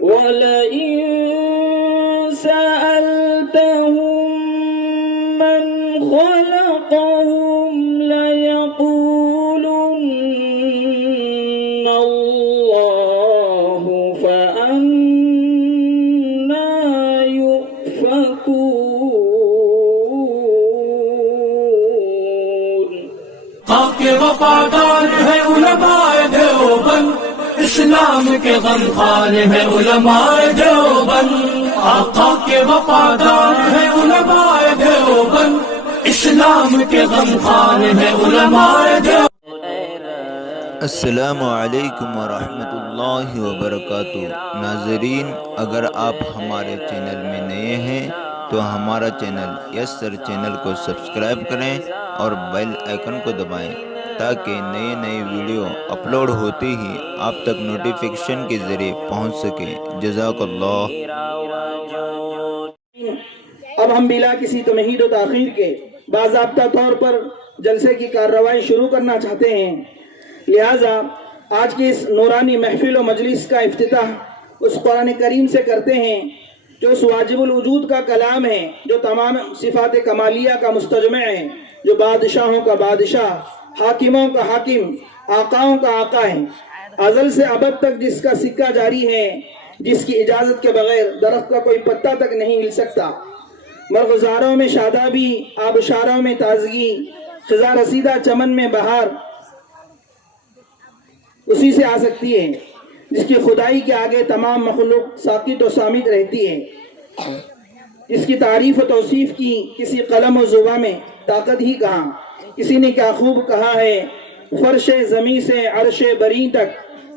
ولئن سألتهم من خلقهم ليقولن الله فأنا يؤفكون. آپ کے وفادار ہے علماء دیوبند، اسلام کے غمخوار ہے علماء دیوبند. آقا کے وفادار ہے علماء دیوبند، اسلام کے غمخوار ہے علماء دیوبند. السلام علیکم ورحمۃ اللہ وبرکاتہ. ناظرین، اگر آپ ہمارے چینل میں نئے ہیں تو ہمارا چینل یس سر چینل کو سبسکرائب کریں اور بیل آئیکن کو دبائیں تاکہ نئے ویڈیو اپلوڈ ہوتے ہی آپ تک نوٹیفیکیشن کے ذریعے پہنچ سکے. جزاک اللہ. اب ہم بلا کسی تمہید و تاخیر کے باضابطہ طور پر جلسے کی کارروائی شروع کرنا چاہتے ہیں، لہٰذا آج کی اس نورانی محفل و مجلس کا افتتاح اس قرآن کریم سے کرتے ہیں جو اس واجب الوجود کا کلام ہے، جو تمام صفات کمالیہ کا مستجمع ہے، جو بادشاہوں کا بادشاہ، حاکموں کا حاکم، آقاؤں کا آقا ہے، ازل سے ابد تک جس کا سکہ جاری ہے، جس کی اجازت کے بغیر درخت کا کوئی پتا تک نہیں ہل سکتا. مرغزاروں میں شادابی، آبشاروں میں تازگی، خزاں رسیدہ چمن میں بہار اسی سے آ سکتی ہے، جس کی خدائی کے آگے تمام مخلوق ساکت و صامت رہتی ہے، جس کی تعریف و توصیف کی کسی قلم و زبان میں طاقت ہی کہاں. کسی نے کیا خوب کہا ہے، فرش زمیں سے عرش بری تک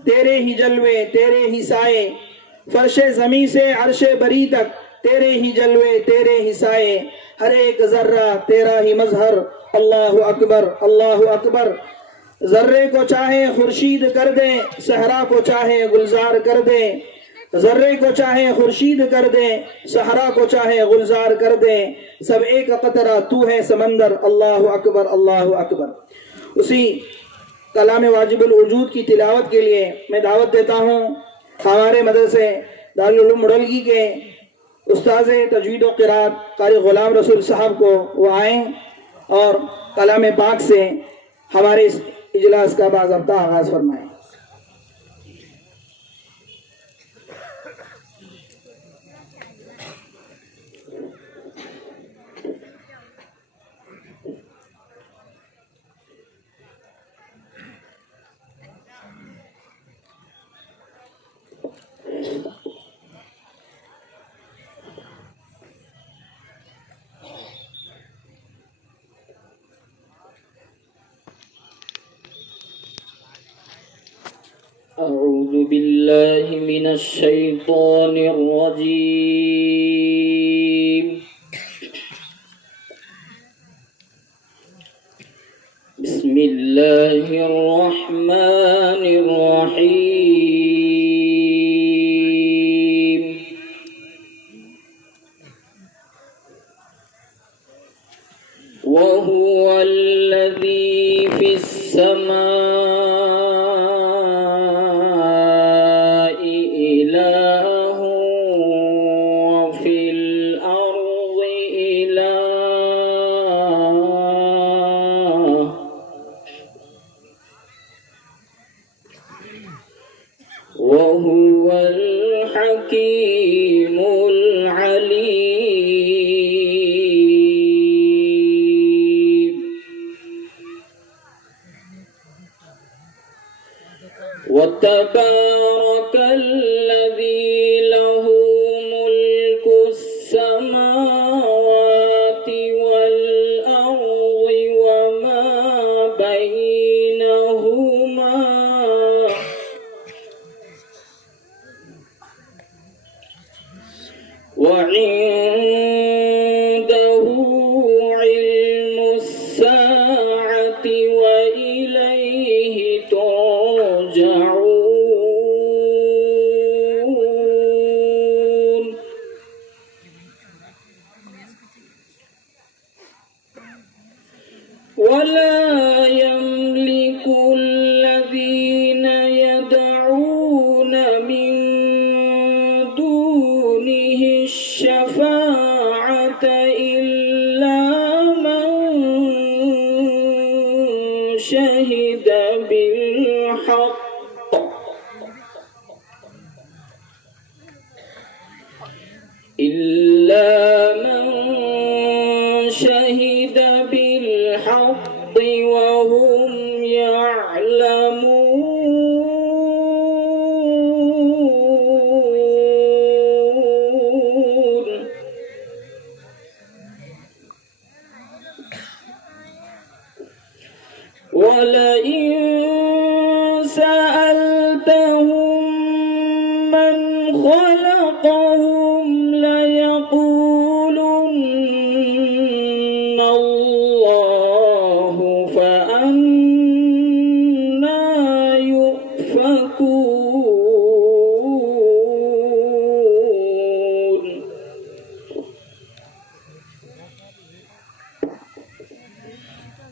تیرے ہی جلوے تیرے ہی سائے، فرش زمیں سے عرش بری تک تیرے ہی جلوے تیرے ہی سائے، ہر ایک ذرہ تیرا ہی مظہر. اللہ اکبر اللہ اکبر. ذرے کو چاہے خورشید کر دے، صحرا کو چاہے گلزار کر دے، ذرے کو چاہے خورشید کر دے، صحرا کو چاہے گلزار کر دے، سب ایک قطرہ تو ہے سمندر. اللہ اکبر اللہ اکبر. اسی کلام واجب الوجود کی تلاوت کے لیے میں دعوت دیتا ہوں ہمارے مدرسے دارالعلوم مڈلگی کے استاذ تجوید و قرات قاری غلام رسول صاحب کو وہ آئیں اور کلام پاک سے ہمارے اس اجلاس کا باضابطہ آغاز فرمائیں. أعوذ بالله من الشيطان الرجيم. بسم الله الرحمن الرحيم. وهو الذي في السماء وهو الحكيم العليم. وتبارك الذي له ملك السماوات والأرض وما بينهما، وعنده علم الساعة وإليه ترجعون. ولا يملك الذين يدعون من إلا من شهد بالحق وهم يعلمون ولئن سألتهم من خلقهم ليقولن الله فأنى يؤفكون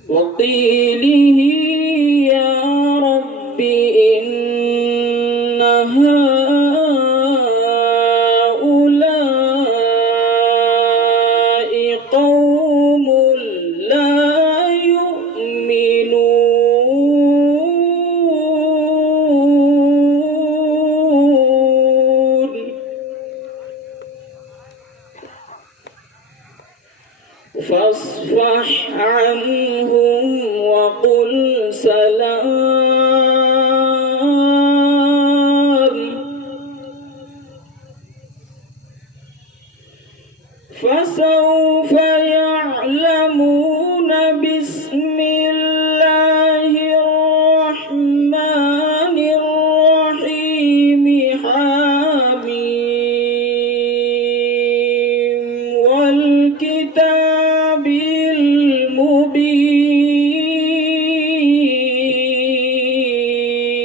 وقيله يا رب إن هؤلاء قوم لا يؤمنون فاصفح عنهم وقل سلام فسوف يعلمون بسم الله الرحمن الرحيم حميم والكتاب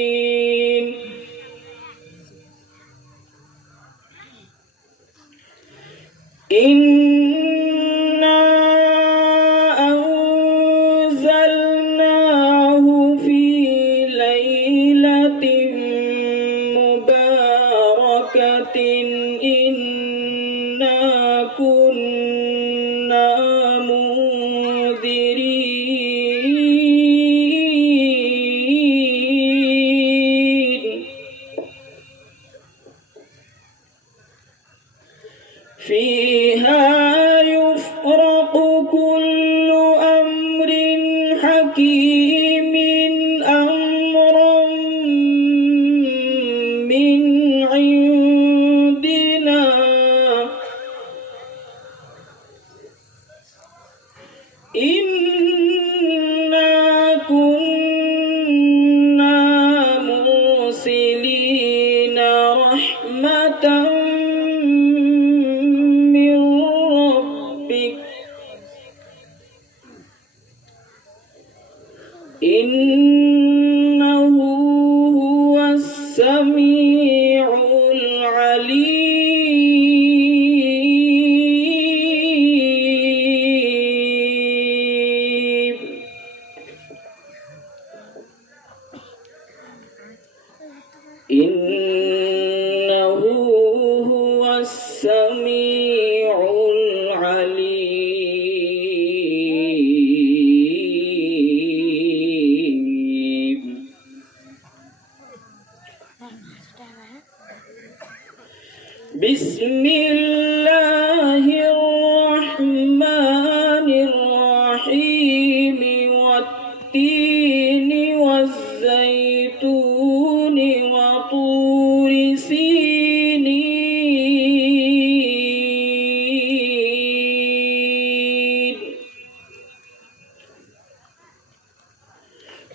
المبين إنا أنزلناه في ليلة مباركة إنا كنا منذرين فيها يفرق كل أمر حكيم أمرا من عندنا إنا كنا مرسلين رحمة من ربك إنه هو السميع العليم إنه هو السميع العليم بسم الله الرحمن الرحيم والتين والزيتون وطور سينين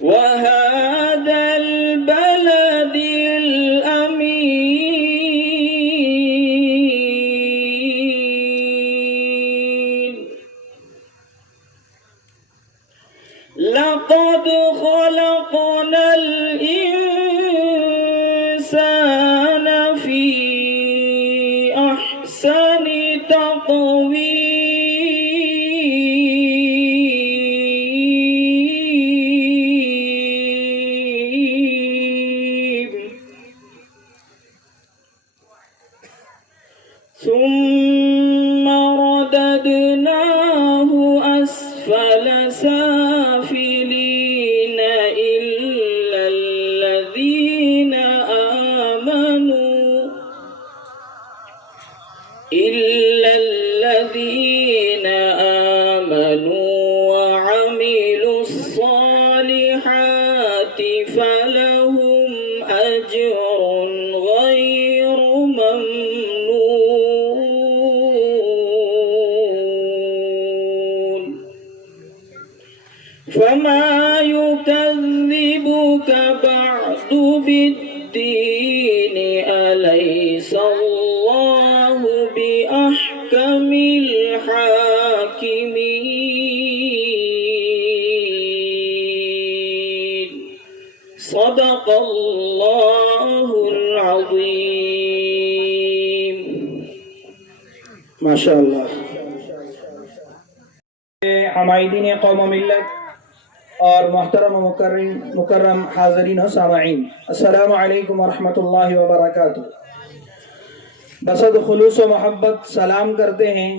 وهذا البلد الأمين لقد خلقنا الإنسان في أحسن تقويم ثم رددناه أسفل سافلين إلا الذين الذين آمنوا وعملوا الصالحات فلهم أجر غير ممنون فما يكذبك بعد بالدين أليس الله بأحكم الحاكمين صدق الله العظيم ماشاء اللہ. حمائدین قوم و ملت اور محترم و مکرم حاضرین و سامعین، السلام علیکم ورحمۃ اللہ وبرکاتہ. بصد خلوص و محبت سلام کرتے ہیں،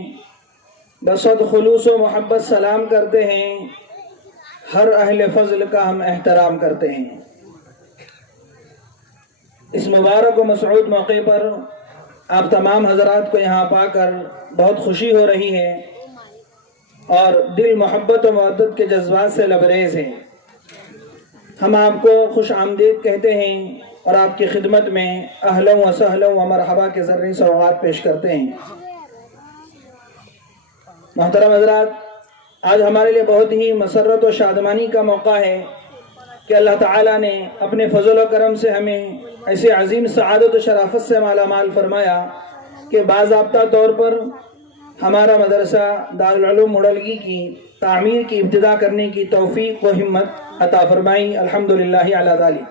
بصد خلوص و محبت سلام کرتے ہیں، ہر اہل فضل کا ہم احترام کرتے ہیں. اس مبارک و مسعود موقع پر آپ تمام حضرات کو یہاں پا کر بہت خوشی ہو رہی ہے اور دل محبت و محبت کے جذبات سے لبریز ہیں. ہم آپ کو خوش آمدید کہتے ہیں اور آپ کی خدمت میں اہلا و سہلا و مرحبا کے زرعی سوغات پیش کرتے ہیں. محترم حضرات، آج ہمارے لیے بہت ہی مسرت و شادمانی کا موقع ہے کہ اللہ تعالیٰ نے اپنے فضل و کرم سے ہمیں ایسے عظیم سعادت و شرافت سے مالا مال فرمایا کہ باضابطہ طور پر ہمارا مدرسہ دارالعلوم مڑلگی کی تعمیر کی ابتدا کرنے کی توفیق و ہمت عطا فرمائی. الحمدللہ علی ذالک.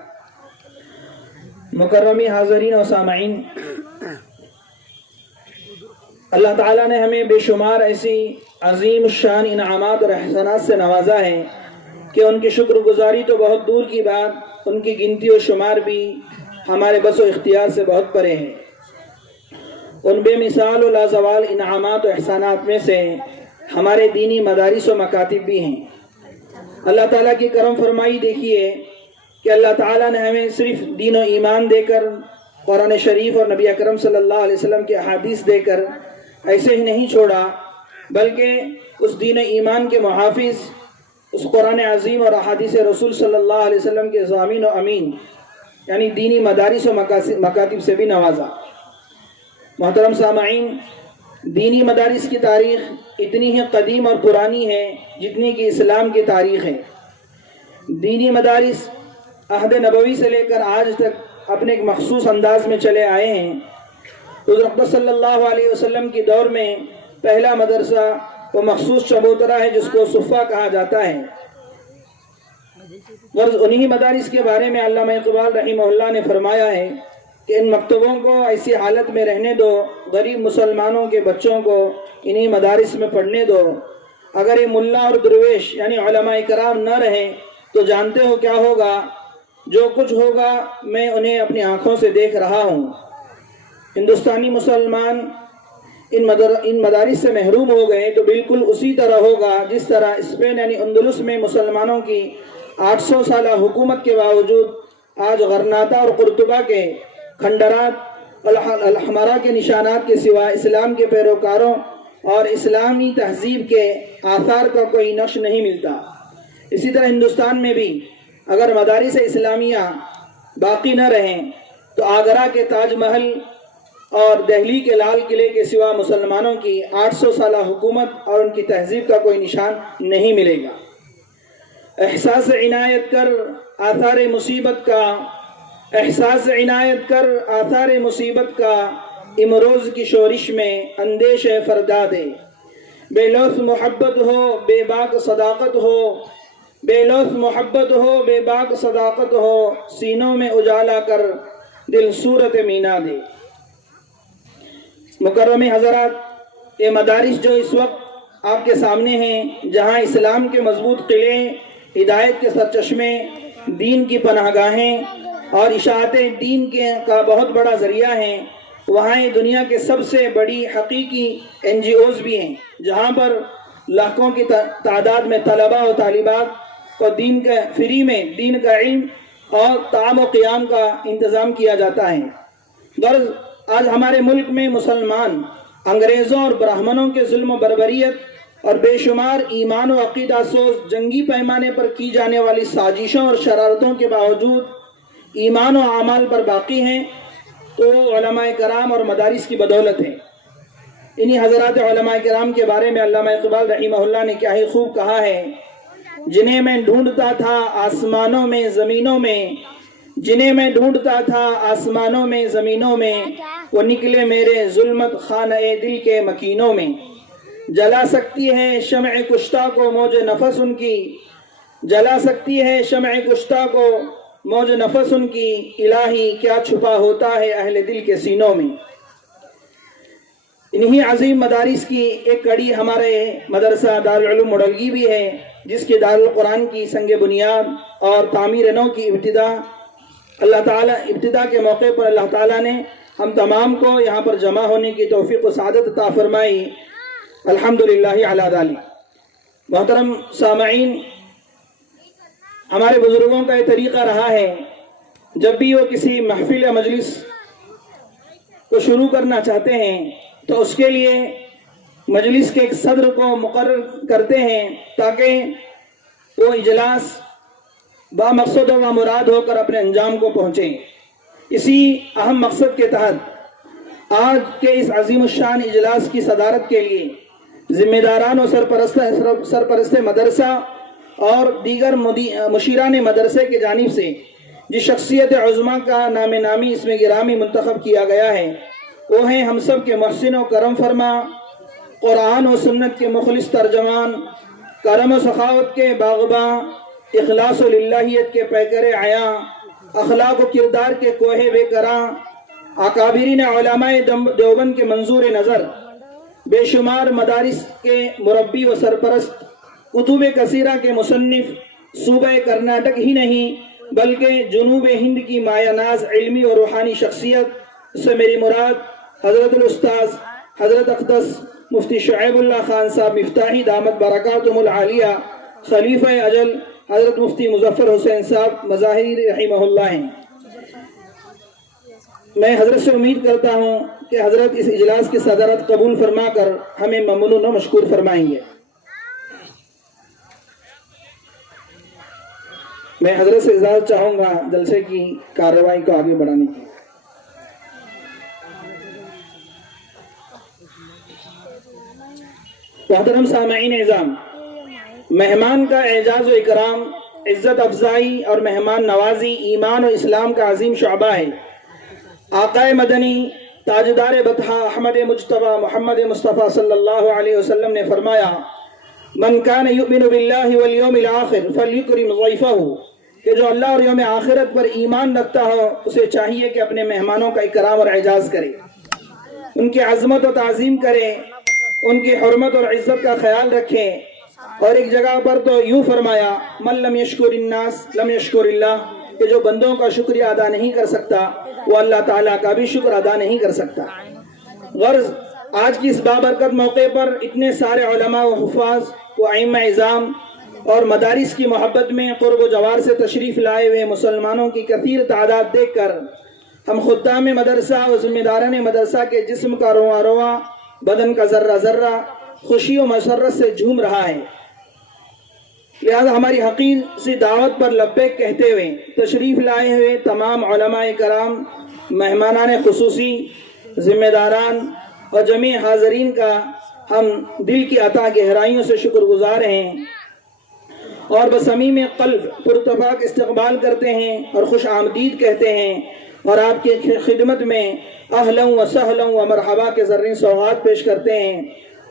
مکرمی حاضرین و سامعین، اللہ تعالیٰ نے ہمیں بے شمار ایسی عظیم الشان انعامات اور احسانات سے نوازا ہے کہ ان کی شکر گزاری تو بہت دور کی بات، ان کی گنتی و شمار بھی ہمارے بس و اختیار سے بہت پرے ہیں. ان بے مثال و لازوال انعامات و احسانات میں سے ہمارے دینی مدارس و مکاتب بھی ہیں. اللہ تعالیٰ کی کرم فرمائی دیکھیے کہ اللہ تعالیٰ نے ہمیں صرف دین و ایمان دے کر، قرآن شریف اور نبی اکرم صلی اللہ علیہ وسلم کے احادیث دے کر ایسے ہی نہیں چھوڑا، بلکہ اس دین و ایمان کے محافظ، اس قرآن عظیم اور احادیث رسول صلی اللہ علیہ وسلم کے ضامین و امین یعنی دینی مدارس و مکاتب سے بھی نوازا. محترم سامعین، دینی مدارس کی تاریخ اتنی ہی قدیم اور پرانی ہے جتنی کہ اسلام کی تاریخ ہے. دینی مدارس عہد نبوی سے لے کر آج تک اپنے ایک مخصوص انداز میں چلے آئے ہیں. حضور اقدس صلی اللہ علیہ وسلم کی دور میں پہلا مدرسہ وہ مخصوص چبوترا ہے جس کو صفہ کہا جاتا ہے. غرض انہی مدارس کے بارے میں علامہ اقبال رحمہ اللہ نے فرمایا ہے کہ ان مکتبوں کو ایسی حالت میں رہنے دو، غریب مسلمانوں کے بچوں کو انہی مدارس میں پڑھنے دو. اگر یہ ملا اور درویش یعنی علماء کرام نہ رہیں تو جانتے ہو کیا ہوگا. جو کچھ ہوگا میں انہیں اپنی آنکھوں سے دیکھ رہا ہوں. ہندوستانی مسلمان ان مدارس سے محروم ہو گئے تو بالکل اسی طرح ہوگا جس طرح اسپین یعنی اندلس میں مسلمانوں کی 800 سالہ حکومت کے باوجود آج غرناطہ اور قرطبہ کے کھنڈرات الحمرا کے نشانات کے سوا اسلام کے پیروکاروں اور اسلامی تہذیب کے آثار کا کوئی نقش نہیں ملتا. اسی طرح ہندوستان میں بھی اگر مدارس اسلامیہ باقی نہ رہیں تو آگرہ کے تاج محل اور دہلی کے لال قلعے کے سوا مسلمانوں کی 800 سالہ حکومت اور ان کی تہذیب کا کوئی نشان نہیں ملے گا. احساس عنایت کر آثار مصیبت کا امروز کی شورش میں اندیش فرداد ہے. بے لوث محبت ہو بے باک صداقت ہو، بے لوث محبت ہو بے باک صداقت ہو، سینوں میں اجالا کر دل صورت مینا دے. مکرم حضرات، یہ مدارس جو اس وقت آپ کے سامنے ہیں، جہاں اسلام کے مضبوط قلعے، ہدایت کے سرچشمے، دین کی پناہ گاہیں اور اشاعت دین کا بہت بڑا ذریعہ ہیں، وہاں یہ دنیا کے سب سے بڑی حقیقی NGOs بھی ہیں، جہاں پر لاکھوں کی تعداد میں طلباء و طالبات کو دین کا فری میں دین کا علم اور طعام و قیام کا انتظام کیا جاتا ہے. غرض آج ہمارے ملک میں مسلمان انگریزوں اور برہمنوں کے ظلم و بربریت اور بے شمار ایمان و عقیدہ سوز جنگی پیمانے پر کی جانے والی سازشوں اور شرارتوں کے باوجود ایمان و اعمال پر باقی ہیں تو علماء کرام اور مدارس کی بدولت ہے۔ انہی حضرات علماء کرام کے بارے میں علامہ اقبال رحمہ اللہ نے کیا ہی خوب کہا ہے، جنہیں میں ڈھونڈتا تھا آسمانوں میں زمینوں میں، جنہیں میں ڈھونڈتا تھا آسمانوں میں زمینوں میں، وہ نکلے میرے ظلمت خانہ دل کے مکینوں میں۔ جلا سکتی ہے شمع کشتہ کو موج نفس ان کی، جلا سکتی ہے شمع کشتہ کو موج نفس ان کی، الہی کیا چھپا ہوتا ہے اہل دل کے سینوں میں۔ انہی عظیم مدارس کی ایک کڑی ہمارے مدرسہ دارالعلوم مڈلگی بھی ہے، جس کے دارالقرآن کی سنگ بنیاد اور تعمیر نو کی ابتدا کے موقع پر اللہ تعالیٰ نے ہم تمام کو یہاں پر جمع ہونے کی توفیق و سعادت عطا فرمائی، الحمدللہ علی ذالک۔ محترم سامعین، ہمارے بزرگوں کا یہ طریقہ رہا ہے، جب بھی وہ کسی محفل یا مجلس کو شروع کرنا چاہتے ہیں تو اس کے لیے مجلس کے ایک صدر کو مقرر کرتے ہیں تاکہ وہ اجلاس با مقصد و مراد ہو کر اپنے انجام کو پہنچے۔ اسی اہم مقصد کے تحت آج کے اس عظیم الشان اجلاس کی صدارت کے لیے ذمہ داران و سرپرست مدرسہ اور دیگر مشیران مدرسے کی جانب سے جس شخصیت عظمیٰ کا نام نامی اس میں گرامی منتخب کیا گیا ہے، وہ ہیں ہم سب کے محسن و کرم فرما، قرآن و سنت کے مخلص ترجمان، کرم و سخاوت کے باغباں، اخلاص و للہیت کے پیکر عیاں، اخلاق و کردار کے کوہ بے کراں، اکابرین علماء دیوبند کے منظور نظر، بے شمار مدارس کے مربی و سرپرست، کتب کثیرہ کے مصنف، صوبہ کرناٹک ہی نہیں بلکہ جنوب ہند کی مایہ ناز علمی اور روحانی شخصیت سے میری مراد حضرت الاستاذ حضرت اقدس مفتی شعیب اللہ خان صاحب مفتاحی دامت برکاتہم العالیہ، خلیفہ اجل حضرت مفتی مظفر حسین صاحب مظاہری رحمہ اللہ ہیں۔ میں حضرت سے امید کرتا ہوں کہ حضرت اس اجلاس کی صدارت قبول فرما کر ہمیں ممنون و مشکور فرمائیں گے۔ میں حضرت سے اجازت چاہوں گا جلسے کی کارروائی کو آگے بڑھانے کی۔ محترم سامعین اعظام، مہمان کا اعزاز و اکرام، عزت افزائی اور مہمان نوازی ایمان و اسلام کا عظیم شعبہ ہے۔ آقا مدنی تاجدار بطحہ احمد مجتبی محمد مصطفیٰ صلی اللہ علیہ وسلم نے فرمایا، من کان یؤمن باللہ والیوم الآخر فلیکرم ضیفہ، کہ جو اللہ اور یوم آخرت پر ایمان رکھتا ہو اسے چاہیے کہ اپنے مہمانوں کا اکرام اور اعزاز کرے، ان کی عظمت و تعظیم کرے، ان کی حرمت اور عزت کا خیال رکھیں۔ اور ایک جگہ پر تو یوں فرمایا، من لم یشکر الناس لم یشکر اللہ، کہ جو بندوں کا شکریہ ادا نہیں کر سکتا وہ اللہ تعالیٰ کا بھی شکر ادا نہیں کر سکتا۔ غرض آج کی اس بابرکت موقع پر اتنے سارے علماء و حفاظ و ائمہ اعظام اور مدارس کی محبت میں قرب و جوار سے تشریف لائے ہوئے مسلمانوں کی کثیر تعداد دیکھ کر ہم خدام مدرسہ و ذمہ داران مدرسہ کے جسم کا رواں رواں، بدن کا ذرہ ذرہ خوشی و مسرت سے جھوم رہا ہے۔ لہذا ہماری حقیر سی دعوت پر لبیک کہتے ہوئے تشریف لائے ہوئے تمام علماء کرام، مہمانان خصوصی، ذمہ داران اور جمیع حاضرین کا ہم دل کی عطا گہرائیوں سے شکر گزار ہیں اور بصمیم قلب پرتپاک استقبال کرتے ہیں اور خوش آمدید کہتے ہیں اور آپ کی خدمت میں اہلا و سہلا و مرحبا کے زرین سوغات پیش کرتے ہیں۔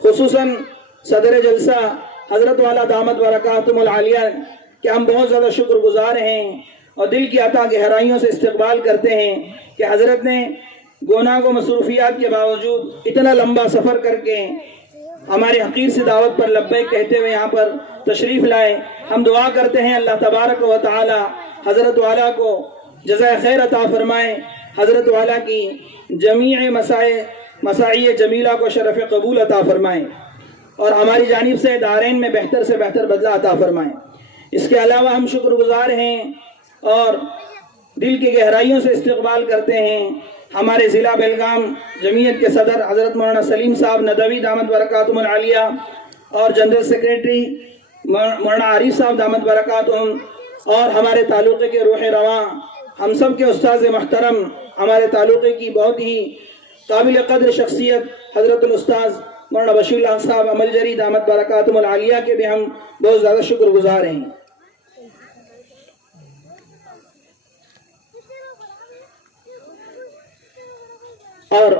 خصوصاً صدر جلسہ حضرت والا دامت برکاتہم العالیہ کہ ہم بہت زیادہ شکر گزار ہیں اور دل کی عطا گہرائیوں سے استقبال کرتے ہیں کہ حضرت نے گناہ و مصروفیات کے باوجود اتنا لمبا سفر کر کے ہمارے حقیر سے دعوت پر لبیک کہتے ہوئے یہاں پر تشریف لائے۔ ہم دعا کرتے ہیں اللہ تبارک و تعالی حضرت والا کو جزائے خیر عطا فرمائے، حضرت والا کی جمیع مساعی جمیلہ کو شرف قبول عطا فرمائے اور ہماری جانب سے دارین میں بہتر سے بہتر بدلہ عطا فرمائے۔ اس کے علاوہ ہم شکر گزار ہیں اور دل کی گہرائیوں سے استقبال کرتے ہیں ہمارے ضلع بیلگام جمعیت کے صدر حضرت مولانا سلیم صاحب ندوی دامت برکاتہم العالیہ اور جنرل سیکریٹری مولانا عارف صاحب دامت برکاتہم اور ہمارے تعلقے کے روح رواں ہم سب کے استاذ محترم ہمارے تعلقے کی بہت ہی قابل قدر شخصیت حضرت الاستاذ مولانا بشیر اللہ صاحب عمل جری دامت برکاتہم العالیہ کے بھی ہم بہت زیادہ شکر گزار ہیں. اور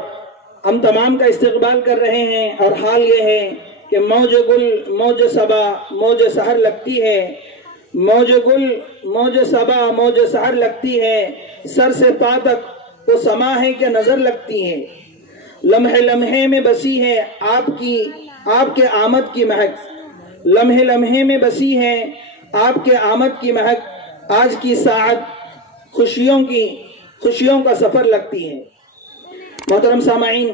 ہم تمام کا استقبال کر رہے ہیں اور حال یہ ہے کہ موج گل موج صبا موج سحر لگتی ہے، موج گل موج صبا موج سحر لگتی ہے، سر سے پا تک وہ سما ہے کہ نظر لگتی ہے، لمحے لمحے میں بسی ہے آپ کے آمد کی مہک، لمحے لمحے میں بسی ہے آپ کے آمد کی مہک، آج کی ساعت خوشیوں کا سفر لگتی ہے. محترم سامعین،